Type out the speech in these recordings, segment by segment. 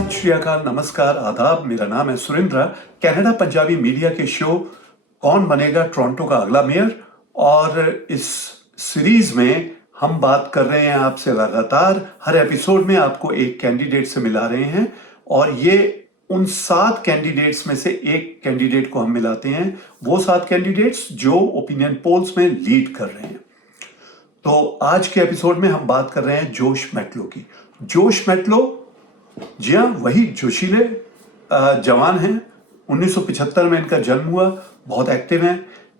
सत श्री अकाल, नमस्कार, आदाब। मेरा नाम है सुरेंद्र। कनाडा पंजाबी मीडिया के शो कौन बनेगा टोरंटो का अगला मेयर, और इस सीरीज में हम बात कर रहे हैं आपसे लगातार। हर एपिसोड में आपको एक कैंडिडेट से मिला रहे हैं, और ये उन 7 कैंडिडेट्स में से एक कैंडिडेट को हम मिलाते हैं, वो 7 कैंडिडेट्स जो ओपिनियन पोल्स में लीड कर रहे हैं। तो आज के एपिसोड में हम बात कर रहे हैं जोश मैटलो की। जोश मैटलो, जी हाँ, वही जोशीले जवान हैं। 1975 में इनका जन्म हुआ। बहुत एक्टिव हैं।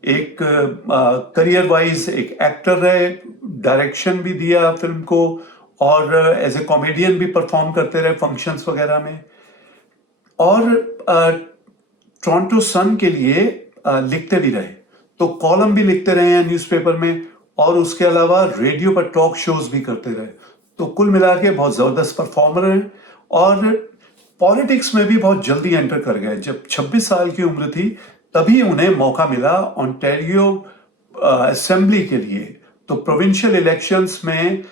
एक करियर वाइज एक एक्टर रहे, डायरेक्शन भी दिया फिल्म को, और एज ए कॉमेडियन भी परफॉर्म करते रहे फंक्शंस वगैरह में। और टोरंटो सन के लिए लिखते भी रहे, तो कॉलम भी लिखते रहे हैं न्यूज़पेपर में, और उसके अलावा रेडियो पर टॉक शोज भी करते रहे। तो कुल मिला के बहुत जबरदस्त परफॉर्मर हैं, और पॉलिटिक्स में भी बहुत जल्दी एंटर कर गए। जब 26 साल की उम्र थी तभी उन्हें मौका मिला ओंटारियो असेंबली के लिए। तो प्रोविंशियल इलेक्शंस में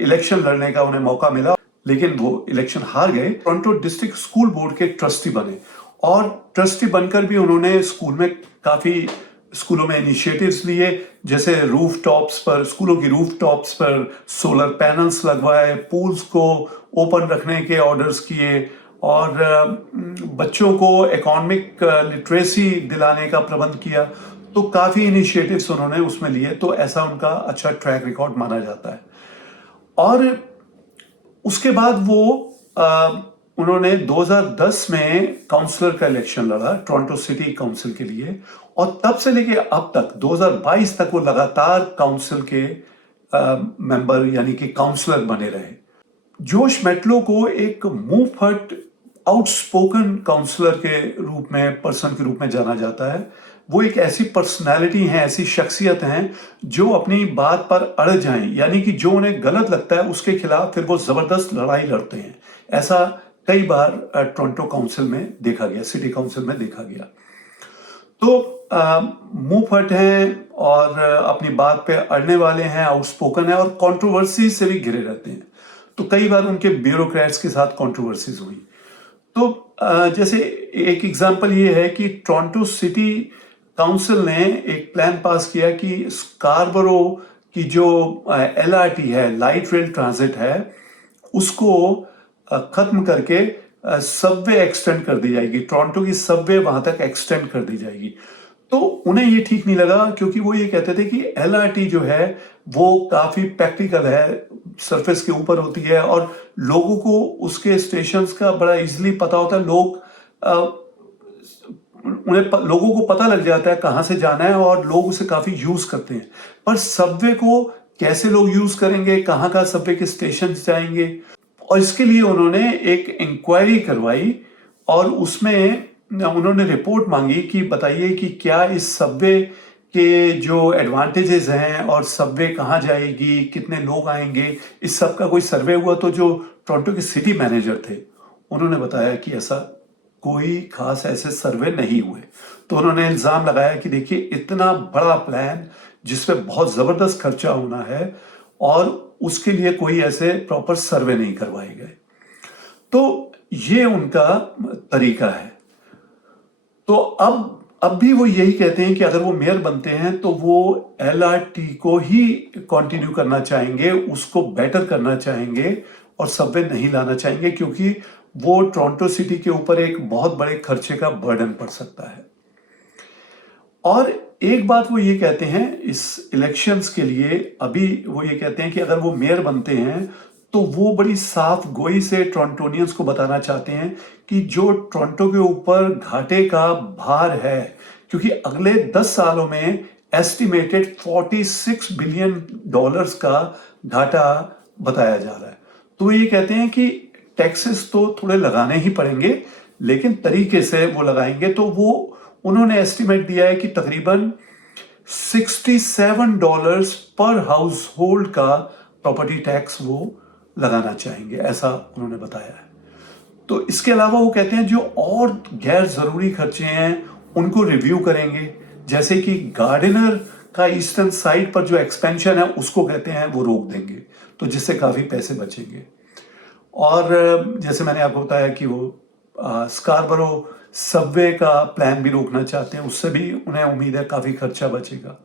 इलेक्शन लड़ने का उन्हें मौका मिला, लेकिन वो इलेक्शन हार गए। टोरंटो डिस्ट्रिक्ट स्कूल बोर्ड के ट्रस्टी बने, और ट्रस्टी बनकर भी उन्होंने स्कूल में काफी स्कूलों में इनिशिएटिव्स लिए, जैसे रूफ टॉप्स पर, स्कूलों की रूफ टॉप्स पर सोलर पैनल्स लगवाए, पूल्स को ओपन रखने के ऑर्डर्स किए, और बच्चों को इकोनॉमिक लिटरेसी दिलाने का प्रबंध किया। तो काफी इनिशिएटिव्स उन्होंने उसमें लिए, तो ऐसा उनका अच्छा ट्रैक रिकॉर्ड माना जाता है। और उसके बाद वो उन्होंने 2010 में काउंसलर का इलेक्शन लड़ा टोरंटो सिटी काउंसिल के लिए, और तब से लेके अब तक 2022 तक वो लगातार काउंसिल के मेंबर यानी कि काउंसलर बने रहे। जोश मैटलो को एक मुंह फट आउटस्पोकन काउंसलर के रूप में, पर्सन के रूप में जाना जाता है। वो एक ऐसी पर्सनालिटी है, ऐसी शख्सियत हैं जो अपनी बात पर अड़ जाएं, यानी कि जो उन्हें गलत लगता है उसके खिलाफ फिर वो जबरदस्त लड़ाई लड़ते हैं। ऐसा कई बार टोरंटो काउंसिल में देखा गया, सिटी काउंसिल में देखा गया। तो मुंह फट हैं, और अपनी बात पे अड़ने वाले हैं, आउटस्पोकन है, और कंट्रोवर्सी से भी घिरे रहते हैं। तो कई बार उनके ब्यूरोक्रेट्स के साथ कंट्रोवर्सीज हुई। तो जैसे एक एग्जांपल ये है कि टोरंटो सिटी काउंसिल ने एक प्लान पास किया कि स्कारबरो की जो LRT है, लाइट रेल ट्रांजिट है, उसको खत्म करके सबवे एक्सटेंड कर दी जाएगी। टोरंटो की सबवे वहां तक एक्सटेंड कर दी जाएगी। तो उन्हें ये ठीक नहीं लगा, क्योंकि वो ये कहते थे कि LRT जो है वो काफी प्रैक्टिकल है, सरफेस के ऊपर होती है, और लोगों को उसके स्टेशंस का बड़ा इजीली पता होता है। लोगों को पता लग जाता है कहाँ से जाना है, और लोग उसे काफी यूज करते हैं। पर सबवे को कैसे लोग यूज करेंगे, कहाँ का सबवे के स्टेशन जाएंगे, और इसके लिए उन्होंने एक इंक्वायरी करवाई, और उसमें उन्होंने रिपोर्ट मांगी कि बताइए कि क्या इस सबवे के जो एडवांटेजेस हैं, और सबवे कहाँ जाएगी, कितने लोग आएंगे, इस सब का कोई सर्वे हुआ। तो जो टोरंटो के सिटी मैनेजर थे उन्होंने बताया कि ऐसा कोई खास ऐसे सर्वे नहीं हुए। तो उन्होंने इल्जाम लगाया कि देखिए, इतना बड़ा प्लान जिसमें बहुत जबरदस्त खर्चा होना है, और उसके लिए कोई ऐसे प्रॉपर सर्वे नहीं करवाए गए। तो ये उनका तरीका है। तो अब भी वो यही कहते हैं कि अगर वो मेयर बनते हैं तो वो LRT को ही कंटिन्यू करना चाहेंगे, उसको बेटर करना चाहेंगे, और सबवे नहीं लाना चाहेंगे, क्योंकि वो टोरंटो सिटी के ऊपर एक बहुत बड़े खर्चे का बर्डन पड़ सकता है। और एक बात वो ये कहते हैं इस इलेक्शंस के लिए, अभी वो ये कहते हैं कि अगर वो मेयर बनते हैं तो वो बड़ी साफ गोई से टोरंटोनियंस को बताना चाहते हैं कि जो टोरंटो के ऊपर घाटे का भार है, क्योंकि अगले 10 सालों में एस्टिमेटेड $46 बिलियन का घाटा बताया जा रहा है। तो ये कहते हैं कि टैक्सेस तो थोड़े लगाने ही पड़ेंगे, लेकिन तरीके से वो लगाएंगे। तो वो उन्होंने एस्टिमेट दिया है कि तकरीबन $67 पर हाउस होल्ड का प्रॉपर्टी टैक्स वो लगाना चाहेंगे, ऐसा उन्होंने बताया है। तो इसके अलावा वो कहते हैं जो और गैर जरूरी खर्चे हैं उनको रिव्यू करेंगे, जैसे कि गार्डनर का ईस्टर्न साइड पर जो एक्सपेंशन है उसको कहते हैं वो रोक देंगे, तो जिससे काफी पैसे बचेंगे। और जैसे मैंने आपको बताया कि वो स्कारबरो सबवे का प्लान भी रोकना चाहते हैं, उससे भी उन्हें उम्मीद है काफ़ी खर्चा बचेगा।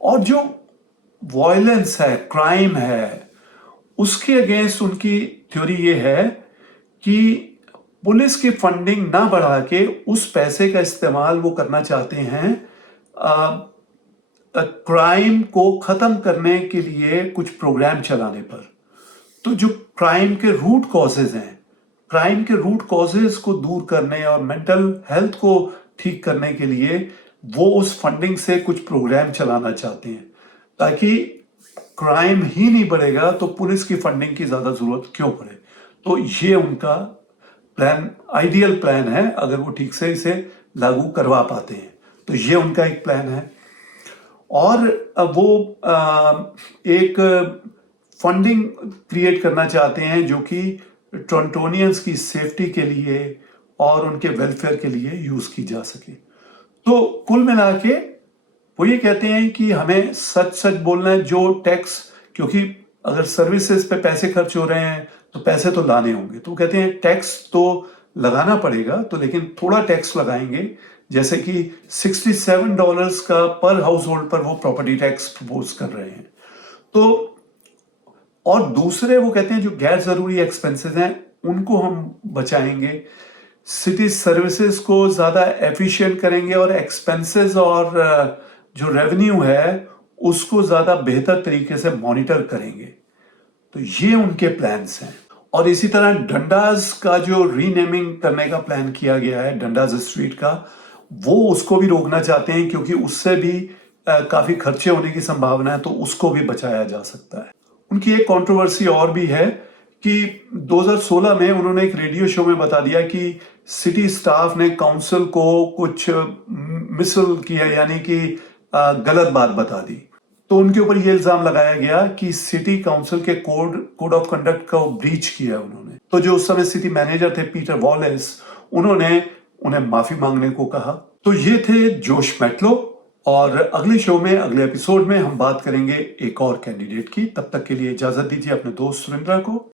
और जो वायलेंस है, क्राइम है, उसके अगेंस्ट उनकी थ्योरी ये है कि पुलिस की फंडिंग ना बढ़ा के उस पैसे का इस्तेमाल वो करना चाहते हैं क्राइम को खत्म करने के लिए कुछ प्रोग्राम चलाने पर। तो जो क्राइम के रूट कॉजेज हैं, क्राइम के रूट कॉजेज को दूर करने और मेंटल हेल्थ को ठीक करने के लिए वो उस फंडिंग से कुछ प्रोग्राम चलाना चाहते हैं, ताकि क्राइम ही नहीं बढ़ेगा तो पुलिस की फंडिंग की ज्यादा जरूरत क्यों पड़े। तो ये उनका प्लान, आइडियल प्लान है अगर वो ठीक से इसे लागू करवा पाते हैं। तो ये उनका एक प्लान है। और वो एक फंडिंग क्रिएट करना चाहते हैं जो कि टोरंटोनियंस की सेफ्टी के लिए और उनके वेलफेयर के लिए यूज की जा सके। तो कुल मिला के वो ये कहते हैं कि हमें सच सच बोलना है, जो टैक्स, क्योंकि अगर सर्विसेज पे पैसे खर्च हो रहे हैं तो पैसे तो लाने होंगे, तो कहते हैं टैक्स तो लगाना पड़ेगा, तो लेकिन थोड़ा टैक्स लगाएंगे, जैसे कि $67 का पर हाउस होल्ड पर वो प्रॉपर्टी टैक्स प्रपोज कर रहे हैं। तो और दूसरे वो कहते हैं जो गैर जरूरी एक्सपेंसेस हैं उनको हम बचाएंगे, सिटी सर्विसेज को ज्यादा एफिशिएंट करेंगे और एक्सपेंसेस और जो रेवेन्यू है उसको ज्यादा बेहतर तरीके से मॉनिटर करेंगे। तो ये उनके प्लान्स हैं। और इसी तरह डंडास का जो रीनेमिंग करने का प्लान किया गया है, डंडास स्ट्रीट का, वो उसको भी रोकना चाहते हैं, क्योंकि उससे भी काफी खर्चे होने की संभावना है, तो उसको भी बचाया जा सकता है। उनकी एक कंट्रोवर्सी और भी है कि 2016 में उन्होंने एक रेडियो शो में बता दिया कि सिटी स्टाफ ने काउंसिल को कुछ मिसल किया, यानी कि गलत बात बता दी। तो उनके ऊपर यह इल्जाम लगाया गया कि सिटी काउंसिल के कोड ऑफ कंडक्ट का ब्रीच किया उन्होंने। तो जो उस समय सिटी मैनेजर थे पीटर वॉलेस, उन्होंने उन्हें माफी मांगने को कहा। तो ये थे जोश मैटलो, और अगले शो में, अगले एपिसोड में हम बात करेंगे एक और कैंडिडेट की। तब तक के लिए इजाजत दीजिए अपने दोस्त सुरेंद्र को।